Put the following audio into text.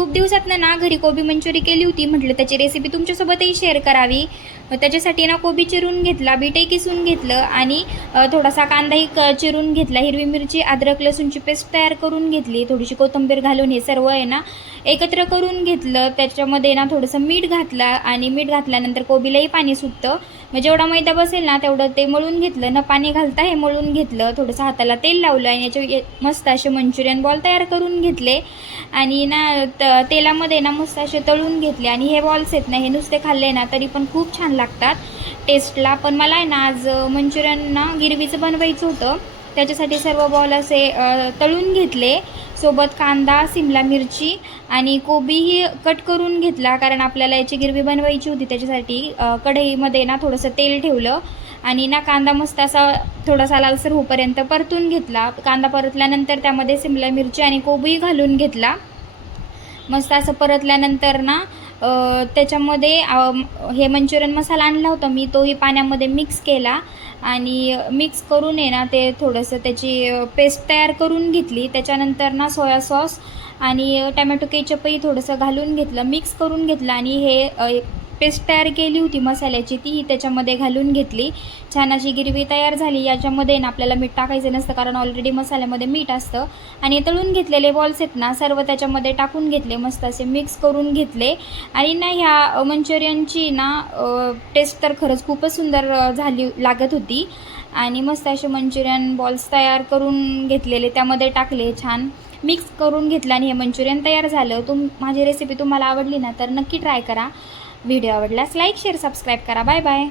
खूप दिवसातनं ना घरी कोबी मंचुरी केली होती, म्हटलं त्याची रेसिपी तुमच्यासोबतही शेअर करावी। त्याच्यासाठी ना कोबी चिरून घेतला, बीटही किसून घेतलं आणि थोडासा कांदाही चिरून घेतला, हिरवी मिरची, अद्रक लसूणची पेस्ट तयार करून घेतली, थोडीशी कोथिंबीर घालून हे सर्व आहे ना एकत्र करून घेतलं। त्याच्यामध्ये ना थोडंसं मीठ घातलं आणि मीठ घातल्यानंतर कोबीलाही पाणी सुटतं, मग जेवढा मैदा बसेल ना तेवढं ते मळून घेतलं, न पाणी घालता हे मळून घेतलं, थोडंसं हाताला तेल लावलं आणि याचे मस्त असे मंचुरियन बॉल तयार करून घेतले आणि ना तेलामध्ये ना मस्त असे तळून घेतले। आणि हे बॉल्स आहेत ना हे नुसते खाल्ले ना तरी पण खूप छान लागतात टेस्टला। पण मला आहे ना आज मंचुरियन ना गिरवीचं बनवायचं होतं, त्याच्यासाठी सर्व बॉल असे तळून घेतले, सोबत कांदा, शिमला मिरची आणि कोबीही कट करून घेतला, कारण आपल्याला याची गिरवी बनवायची होती। त्याच्यासाठी कढईमध्ये ना थोडंसं तेल ठेवलं आणि ना कांदा मस्त असा थोडासा लालसर होईपर्यंत परतून घेतला। कांदा परतल्यानंतर त्यामध्ये शिमला मिरची आणि कोबी घालून घेतला। मस्त असं परतल्यानंतर ना त्याच्यामध्ये हे मंचुरियन मसाला आणला होता मी, तोही पाण्यामध्ये मिक्स केला आणि मिक्स करून आहे ना ते थोडंसं त्याची पेस्ट तयार करून घेतली। त्याच्यानंतर ना सोया सॉस आणि टमॅटो केचपही थोडंसं घालून घेतलं, मिक्स करून घेतलं आणि हे पेस्ट तयार केली होती मसाल्याची ती त्याच्यामध्ये घालून घेतली। छान अशी गिरवी तयार झाली। याच्यामध्ये ना आपल्याला मीठ टाकायचं नसतं, कारण ऑलरेडी मसाल्यामध्ये मीठ असतं। आणि तळून घेतलेले बॉल्स आहेत ना सर्व त्याच्यामध्ये टाकून घेतले, मस्त असे मिक्स करून घेतले आणि ना ह्या मंचुरियनची ना टेस्ट तर खरंच खूपच सुंदर लागत होती। आणि मस्त असे मंचुरियन बॉल्स तयार करून घेतलेले त्यामध्ये टाकले, छान मिक्स करून घेतलं आणि हे मंचुरियन तयार झालं। माझी रेसिपी तुम्हाला आवडली ना तर नक्की ट्राय करा। व्हिडिओ आवडल्यास लाईक, शेअर, सबस्क्राईब करा। Bye bye.